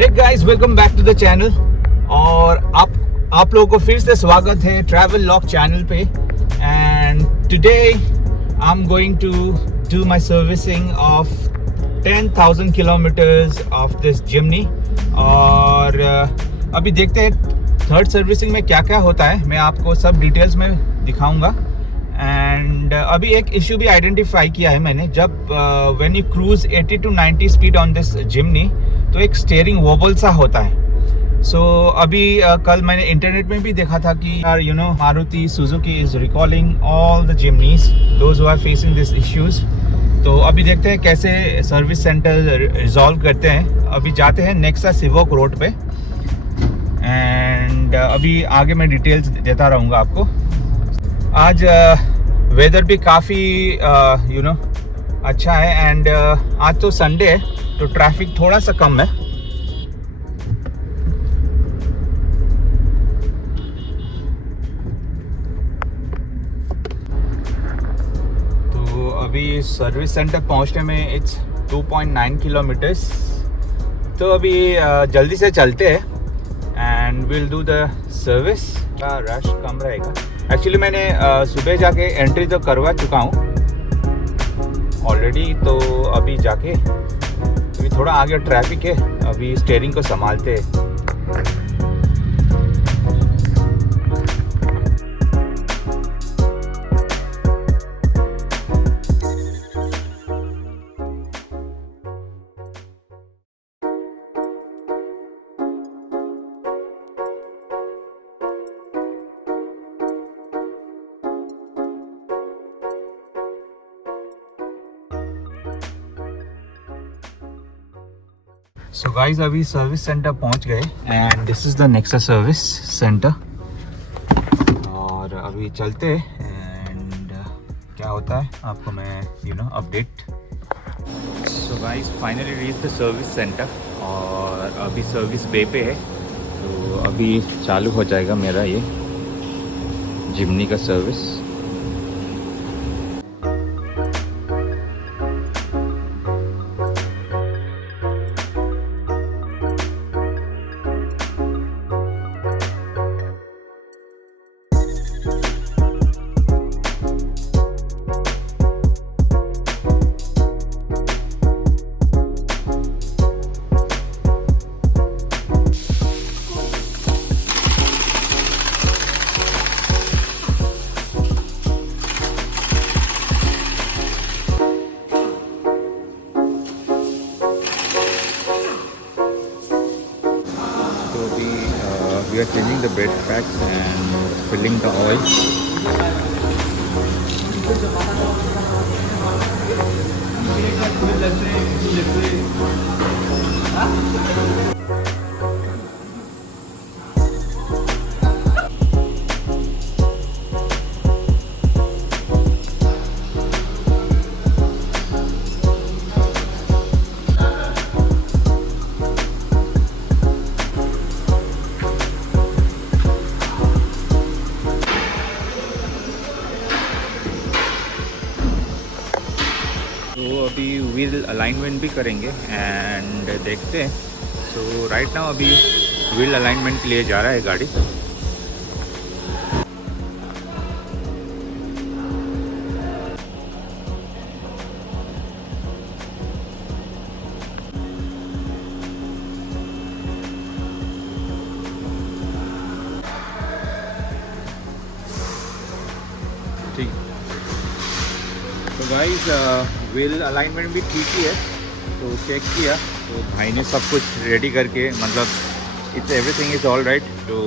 Hey guys, welcome back to the channel. और आप लोगों को फिर से स्वागत है ट्रैवल लॉग चैनल पे। And today I am going to do my servicing of 10,000 kilometres of this Jimny. और अभी देखते हैं थर्ड सर्विसिंग में क्या क्या होता है, मैं आपको सब डिटेल्स में दिखाऊंगा। एंड अभी एक इशू भी आइडेंटिफाई किया है मैंने, जब when you cruise 80 to 90 speed on this Jimny तो एक स्टीयरिंग वोबल सा होता है। सो अभी कल मैंने इंटरनेट में भी देखा था कि Maruti Suzuki is recalling all the Jimnys those who are facing this issues. तो अभी देखते हैं कैसे सर्विस सेंटर रिजॉल्व करते हैं। अभी जाते हैं नेक्सा सिवोक रोड पे एंड अभी आगे मैं डिटेल्स देता रहूँगा आपको। आज वेदर भी काफ़ी अच्छा है एंड आज तो संडे है तो ट्रैफिक थोड़ा सा कम है। तो अभी सर्विस सेंटर पहुंचने में इट्स 2.9 किलोमीटर्स। तो अभी जल्दी से चलते हैं and will do the service. का रश कम रहेगा। एक्चुअली मैंने सुबह जाके एंट्री तो करवा चुका हूँ ऑलरेडी। तो अभी जाके अभी थोड़ा आगे ट्रैफिक है, अभी स्टीयरिंग को संभालते हैं। सो गाइज अभी सर्विस सेंटर पहुंच गए and this is the Nexa service centre. और अभी चलते एंड क्या होता है आपको मैं update. So guys finally reach the service centre और अभी सर्विस बे पे है। तो अभी चालू हो जाएगा मेरा ये जिम्नी का service. We are changing the bed packs and filling the oil. तो अभी व्हील अलाइनमेंट भी करेंगे एंड देखते हैं। सो राइट नाउ अभी व्हील अलाइनमेंट के लिए जा रहा है गाड़ी। ठीक, तो गाइस व्हील अलाइनमेंट भी ठीक ही है। तो चेक किया तो भाई ने सब कुछ रेडी करके, मतलब it's everything is all right. तो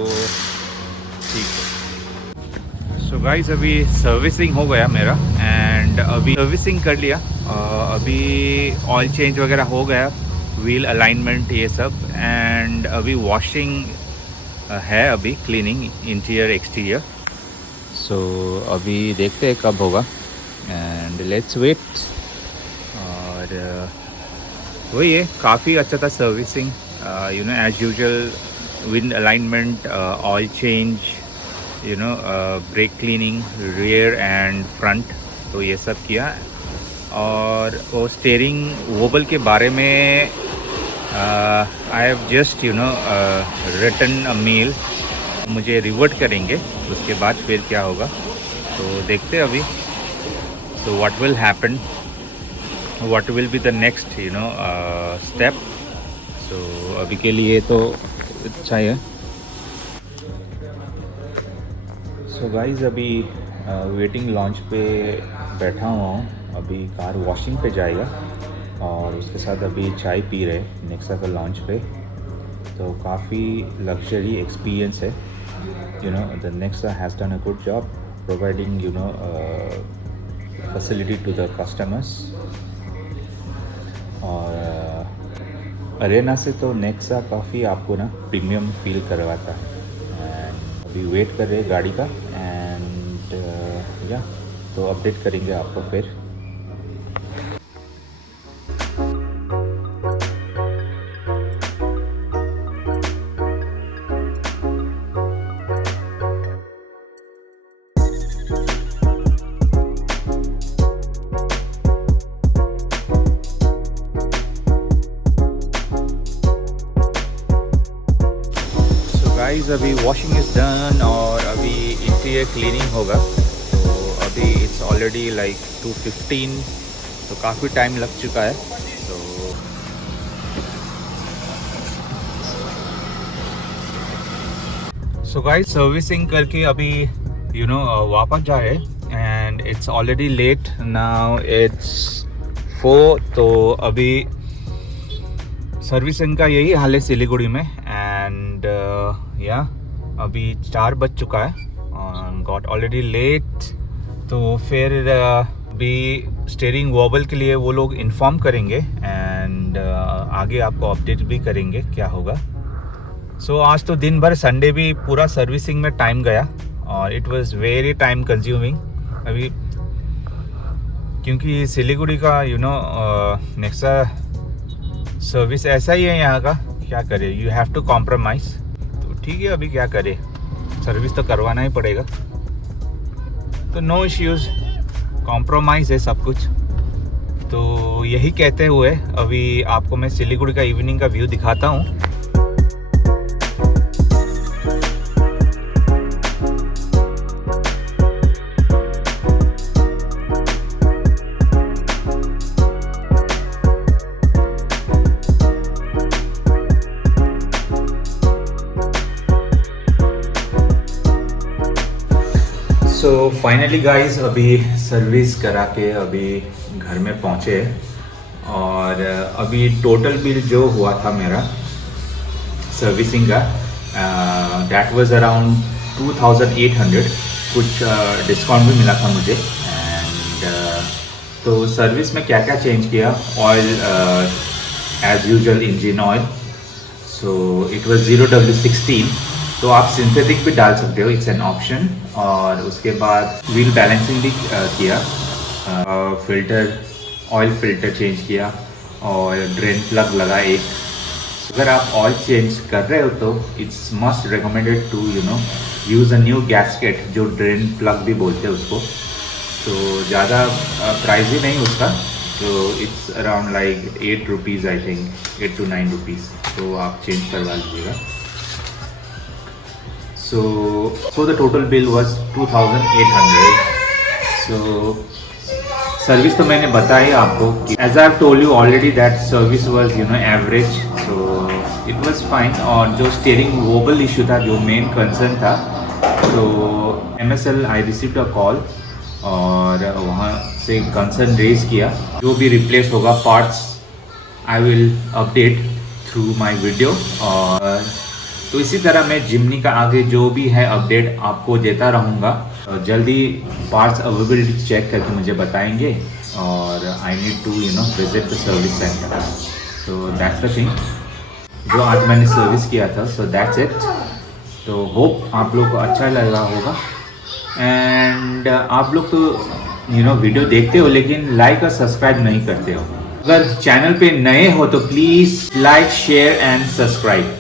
ठीक है। सो गाइस अभी सर्विसिंग हो गया मेरा एंड अभी सर्विसिंग कर लिया। अभी ऑयल चेंज वगैरह हो गया, व्हील अलाइनमेंट ये सब। एंड अभी वॉशिंग है, अभी क्लीनिंग इंटीरियर एक्सटीरियर। सो अभी देखते हैं कब होगा एंड लेट्स वेट। और वही है, काफ़ी अच्छा था servicing, as usual wind alignment, oil change, brake cleaning rear and front, तो ये सब किया। और वो स्टीयरिंग वोबल के बारे में I have just written a mail, मुझे रिवर्ट करेंगे, उसके बाद फिर क्या होगा तो देखते हैं अभी। So what will happen, what will be the next step. So अभी के लिए तो अच्छा है। सो गाइज अभी वेटिंग लॉन्च पे बैठा हुआ हूँ, अभी कार वॉशिंग पे जाएगा और उसके साथ अभी चाय पी रहे नेक्सा का लॉन्च पे। तो काफ़ी लग्जरी एक्सपीरियंस है। The Nexa has done a good job providing facility to the customers. और अरेना से तो नेक्सा काफ़ी आपको ना प्रीमियम फील करवाता है। एंड अभी वेट कर रहे हैं गाड़ी का एंड या तो अपडेट करेंगे आपको फिर। गाइस अभी वॉशिंग इज़ डन और अभी इंटीरियर क्लीनिंग होगा। तो अभी इट्स ऑलरेडी लाइक 2:15, तो काफ़ी टाइम लग चुका है। सो गाइस सर्विसिंग करके अभी वापस जा रहे and it's already late now, it's 4। तो अभी सर्विसिंग का यही हाल है सिलीगुड़ी में। एंड या अभी 4 बज चुका है, गॉट ऑलरेडी लेट। तो फिर अभी स्टीयरिंग वॉबल के लिए वो लोग इन्फॉर्म करेंगे एंड आगे आपको अपडेट भी करेंगे क्या होगा। सो आज तो दिन भर संडे भी पूरा सर्विसिंग में टाइम गया और it was very time consuming. अभी क्योंकि सिलीगुड़ी का नेक्सा सर्विस ऐसा ही है यहाँ का, क्या करे, यू हैव टू कॉम्प्रोमाइज़। तो ठीक है, अभी क्या करे, सर्विस तो करवाना ही पड़ेगा। तो नो इश्यूज़, कॉम्प्रोमाइज़ है सब कुछ। तो यही कहते हुए अभी आपको मैं सिलीगुड़ी का इवनिंग का व्यू दिखाता हूँ। सो फाइनली गाइस अभी सर्विस करा के अभी घर में पहुँचे और अभी टोटल बिल जो हुआ था मेरा सर्विसिंग का दैट वाज अराउंड 2800। कुछ डिस्काउंट भी मिला था मुझे। एंड तो सर्विस में क्या क्या चेंज किया, oil as usual engine oil, so it was 0W16। तो आप सिंथेटिक भी डाल सकते हो, इट्स एन ऑप्शन। और उसके बाद व्हील बैलेंसिंग भी किया, फिल्टर, ऑयल फिल्टर चेंज किया और ड्रेन प्लग लगा एक। अगर आप ऑयल चेंज कर रहे हो तो it's must recommended to use a new gasket, जो ड्रेन प्लग भी बोलते हैं उसको। तो ज़्यादा प्राइस ही नहीं उसका, तो it's around like 8 rupees, I think 8 to 9 rupees. तो आप चेंज करवा लीजिएगा। So the total bill was 2800. So service तो मैंने बताई आपको कि as I've told you already that service was average, so it was fine। और जो स्टीयरिंग वोबल इशू था, जो मेन कंसर्न था, तो MSL I received a call और वहाँ से कंसर्न रेज किया। जो भी रिप्लेस होगा parts I will update through my video. और तो इसी तरह मैं जिमनी का आगे जो भी है अपडेट आपको देता रहूँगा। जल्दी पार्ट्स अवेलेबिलिटी चेक करके मुझे बताएंगे और I need to visit the service centre. So that's the thing जो आज मैंने सर्विस किया था। So that's it. तो होप आप लोग को अच्छा लगा होगा। एंड आप लोग तो वीडियो देखते हो लेकिन लाइक और सब्सक्राइब नहीं करते हो। अगर चैनल पे नए हो तो please like, share and subscribe.